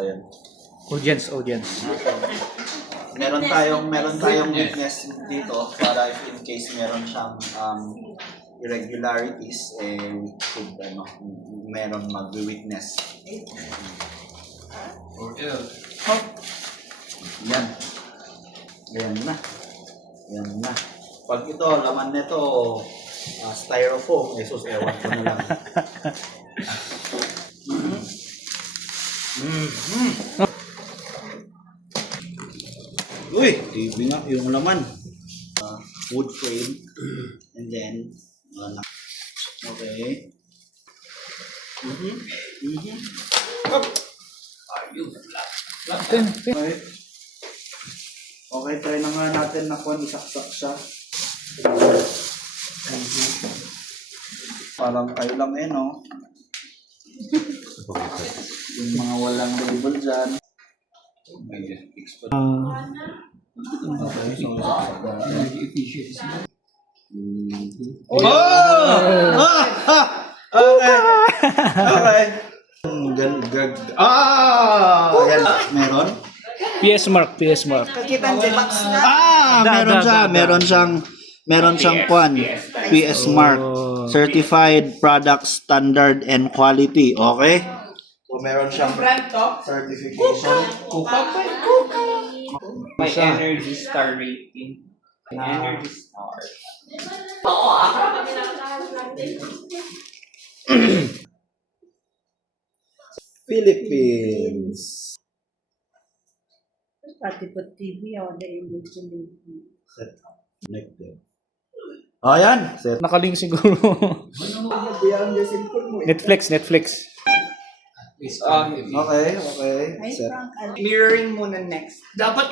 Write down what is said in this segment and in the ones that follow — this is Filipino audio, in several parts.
ayan. Audience. Meron tayong witness dito para if in case meron siyang irregularities, we could, meron mag-witness. Yan na. Pag ito, laman nito, styrofoam, Jesus, ewan ko na lang. Uy, TV nga yung laman. Wood frame. And then, okay. Okay, try na nga natin na kung isaksak siya. Parang kayo lang no? Yung mga walang label dyan. Okay, so isaksak Okay. Yan. Meron? PS Mark. Kakita ng box na. Meron siyang kwan. PS Mark. Certified Product Standard and Quality. Okay? So, meron siyang certification. May Energy Star rating. Energy Star. Philippines. Pati po TV, ako na yung Connected. Ayan. Set. Nakaling siguro. Netflix. Okay. Ay, Set. Frank, Mirroring muna next. Dapat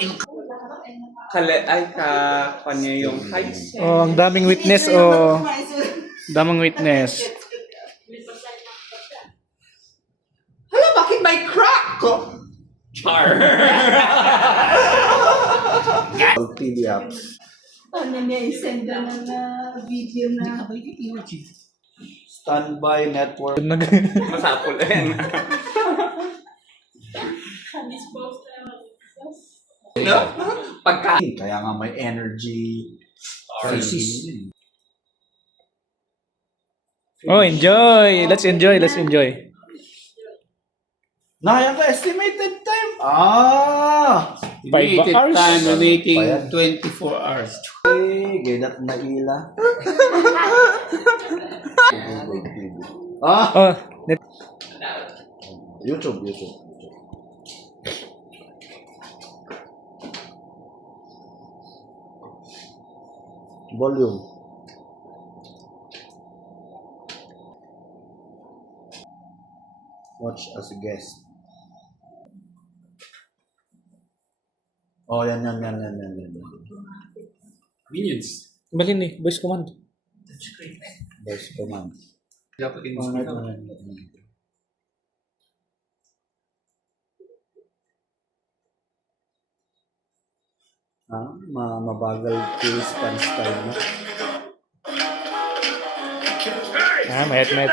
kanya yung height. Oh, ang daming witness. Daming witness. Hala, bakit may crack? Char. TV apps. Ano niya, isend na video na. Standby network. Masapol yan. No? Pagka. Kaya nga may energy crisis. Oh, enjoy. Let's enjoy. Nayang ka estimated time. Estimated time waiting 24 hours. Gidat na ila. Oh, YouTube. Volume. Watch as a guest. Oh, yan. Minions. balin eh. Voice command. Voice command. Dapat Mabagal to response time na. Mayat, man.